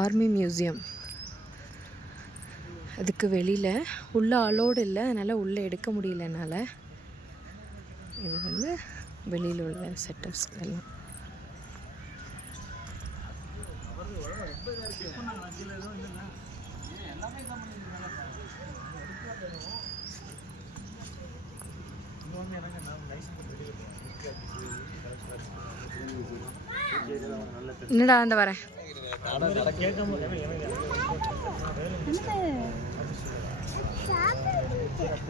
Army museum. அதுக்கு வெளியில் உள்ளே அலோடு இல்லை, அதனால் உள்ளே எடுக்க முடியல என்னால். இது வந்து வெளியில் உள்ள செட்டப்ஸ் எல்லாம். என்னடா அந்த வரேன்.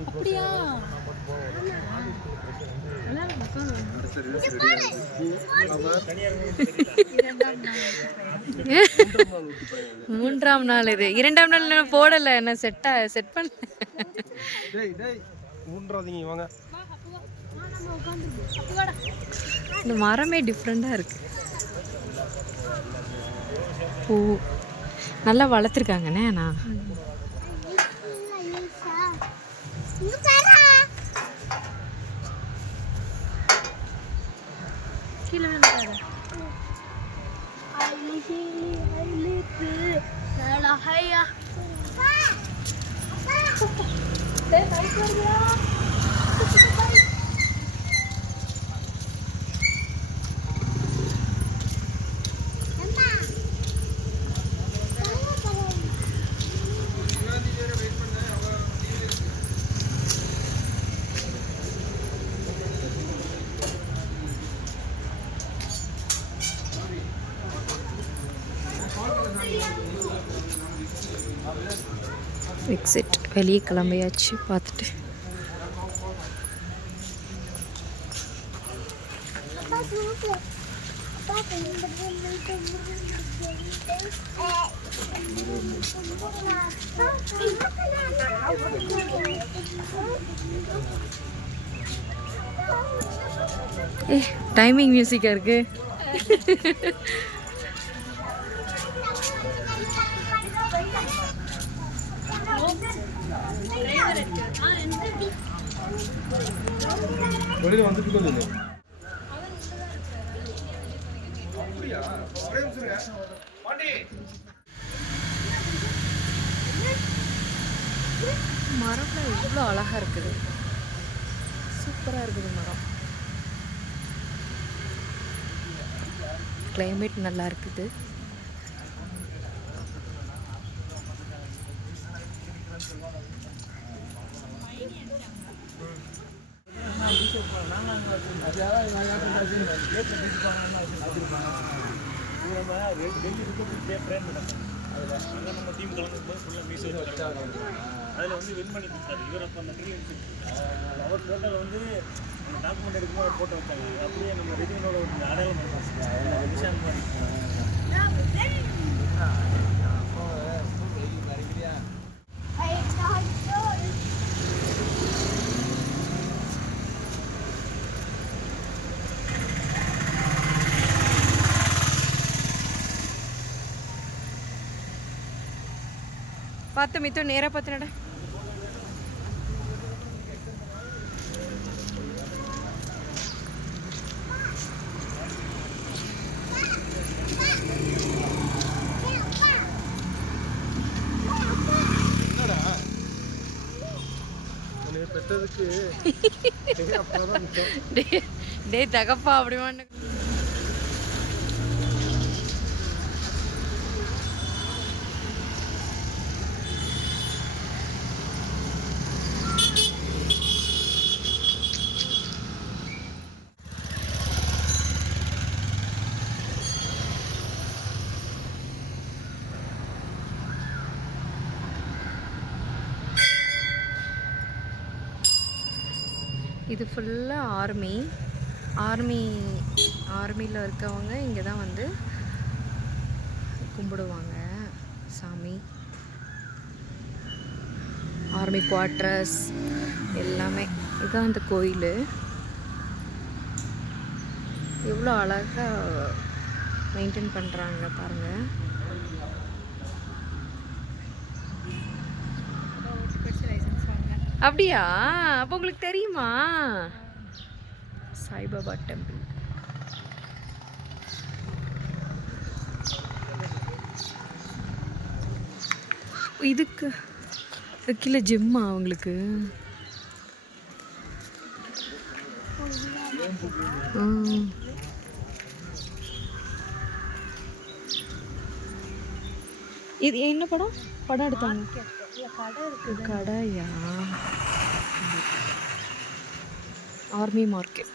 அப்படியா? மூன்றாம் நாள் இது. 2ஆம் நாள் போடல, என்ன செட் பண்ண. இந்த மரமே டிஃப்ரெண்டா இருக்கு. ஓ, நல்லா வளர்த்துருக்காங்கண்ணே. நான் எக்ஸிட் வெளியே கிளம்பியாச்சு. பார்த்துட்டு டைமிங் மியூசிக்கா இருக்கு. மரம்ல இவ்வளோ அழகா இருக்குது. சூப்பரா இருக்குது மரம். கிளைமேட் நல்லா இருக்குது. அதில் வந்து வின் பண்ணி கொடுத்தாரு இவர். அப்போ அந்த அவர் ஃபோட்டோவில் வந்து டாக்குமெண்ட் எடுக்கும்போது ஃபோட்டோ வச்சாங்க. அப்படியே நம்ம ரெஜிமெண்டோட ஒரு அடையாளம் பண்ணுறோம் விஷாந்த் மாதிரி. பார்த்து மித்தம் நேராக பார்த்துனடா. பெற்றதுக்கு டே தகப்பா அப்படிவான்னு. இது ஃபுல்லாக ஆர்மியில் இருக்கவங்க இங்கே தான் வந்து கும்பிடுவாங்க சாமி. ஆர்மி குவார்ட்டர்ஸ் எல்லாமே. இதுதான் இந்த கோயில். எவ்வளோ அழகாக மெயின்டைன் பண்ணுறாங்க பாருங்கள். அப்படியா? அப்போ உங்களுக்கு தெரியுமா? சாய்பாபா டெம்பிள். இதுக்கு கீழே ஜிம்மா அவங்களுக்கு? இது என்ன படம் எடுத்தாங்க? கடையா? Army market.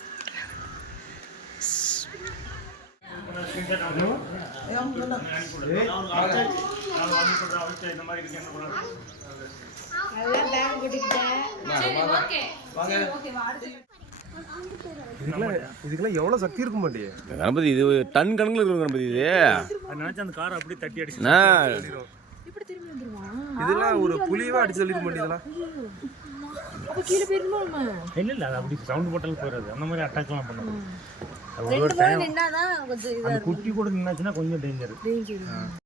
இதுக்கெல்லாம் எவ்வளவு சக்தி இருக்கும் மாட்டே கணபதி? இது டன் கணக்கில் இருக்கும் கணபதி. இது நினைச்சு அந்த காரை அப்படியே தட்டி அடிச்சு இதெல்லாம் ஒரு புலியவா அடிச்சு சொல்லிருக்க மாட்டேங்குதெல்லாம். இல்ல அது அப்படி சவுண்ட் போட்டாலும் போயிடாது. அந்த மாதிரி அட்டாக்லாம் பண்ணணும். குட்டி கூட நின்னாச்சுன்னா கொஞ்சம் டேஞ்சர்.